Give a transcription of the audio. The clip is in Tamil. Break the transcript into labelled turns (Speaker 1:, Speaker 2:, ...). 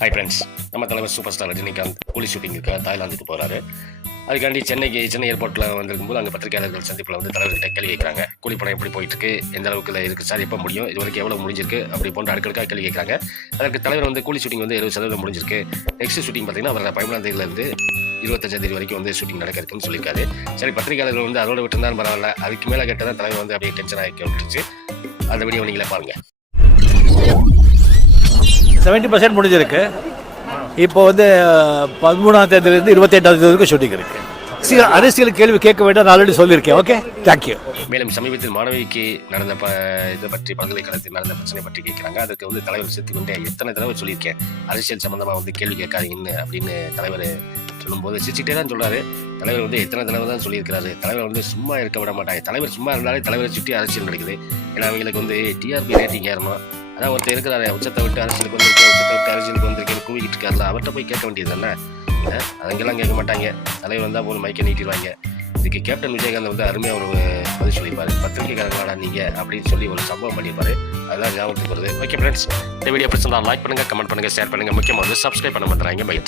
Speaker 1: ஹை ஃப்ரெண்ட்ஸ் நம்ம தலைவர் சூப்பர் ஸ்டார் ரஜினிகாந்த் கூலி ஷூட்டிங்க்கு தாய்லாந்துக்கு போகிறாரு அதுக்காண்டி சென்னைக்கு சென்னை ஏர்போர்ட்டில் வந்திருக்கும்போது அங்கே பத்திரிகையாளர்கள் சந்திப்பில் வந்து தலைவர்கிட்ட கேள்வி கேட்குறாங்க. கூலி எப்படி போயிட்டுருக்கு? எந்த அளவுக்கு இருக்குது சார்? எப்போ முடியும்? இது வரைக்கும் எவ்வளோ முடிஞ்சிருக்கு? அப்படி போன்ற அடுக்கடுக்காக கேள்வி கேட்குறாங்க. அதற்கு தலைவர் வந்து கூலி ஷூட்டிங் வந்து எழுபது சதவீதம் முடிஞ்சிருக்கு. நெக்ஸ்ட் ஷூட்டிங் பார்த்தீங்கன்னா அவரோட பதிமூணாம் தேதியிலேருந்து இருபத்தஞ்சாம் தேதி வரைக்கும் வந்து ஷூட்டிங் நடக்க இருக்குன்னு சொல்லியிருக்காரு. சரி பத்திரிகையாளர்கள் வந்து அதோட விட்டுருந்தாலும் பரவாயில்ல. அதுக்கு மேலே கேட்டதான் தலைவர் வந்து அப்படியே டென்ஷன் ஆகி விட்டுருச்சு அந்த வீடியோ நீங்களே பாருங்கள்
Speaker 2: செவன்ட்டி பர்சன்ட் முடிஞ்சிருக்கு. இப்போ வந்து பதிமூணாம் தேதியிலேருந்து இருபத்தெட்டாம் தேதி வரைக்கும் ஷூட்டிங் இருக்கு. அரசியல் கேள்வி கேட்க வேண்டாம் நான் ஆல்ரெடி சொல்லியிருக்கேன் ஓகே தேங்க்யூ
Speaker 1: மேலும் சமீபத்தில் மாணவிக்கு நடந்த ப இதை பற்றி பல்கலைக்கழகத்தில் நடந்த பிரச்சனை பற்றி கேட்குறாங்க. அதுக்கு வந்து தலைவர் சேர்த்து கொண்டே எத்தனை தடவை சொல்லியிருக்கேன். அரசியல் சம்மந்தமாக வந்து கேள்வி கேட்காதீங்கன்னு அப்படின்னு தலைவர் சொல்லும்போது சிரிச்சுட்டே தான் சொல்கிறாரு தலைவர் வந்து எத்தனை தடவை தான் சொல்லியிருக்கிறாரு. தலைவர் வந்து சும்மா இருக்க விட மாட்டாங்க தலைவர் சும்மா இருந்தாலே தலைவரை சுற்றி அரசியல் நடக்குது. ஏன்னா அவங்களுக்கு வந்து டிஆர்பி ரேட்டிங் ஏறணும். அதான் ஒருத்தர் இருக்கிறாரு உச்சத்தை விட்டு அரசியலுக்கு வந்திருக்கேன் உச்சத்தை விட்டு அரசியலுக்கு வந்திருக்கேன் கூவிக்கிட்டு இருக்காருல அவர்கிட்ட போய் கேட்க வேண்டியது தானே? அதங்கெல்லாம் கேட்க மாட்டாங்க. தலைவர் வந்தால் போல மைக்கை நீட்டிடுவாங்க. இதுக்கு கேப்டன் விஜயகாந்த் வந்து அருமையாக ஒரு பதில் சொல்லியிருப்பாரு. பத்திரிகைக்காரங்களாடா நீங்கள் அப்படின்னு சொல்லி ஒரு சம்பவம் பண்ணியிருப்பாரு. அதெல்லாம் ஞாபகத்துக்கு வருது. ஓகே ஃப்ரெண்ட்ஸ் இந்த வீடியோ பிடிச்சிருந்தா லைக் பண்ணுங்கள் கமெண்ட் பண்ணுங்க ஷேர் பண்ணுங்க. முக்கியமாக வந்து சப்ஸ்கிரைப் பண்ண மாட்டேறாங்க பைட்ஸ்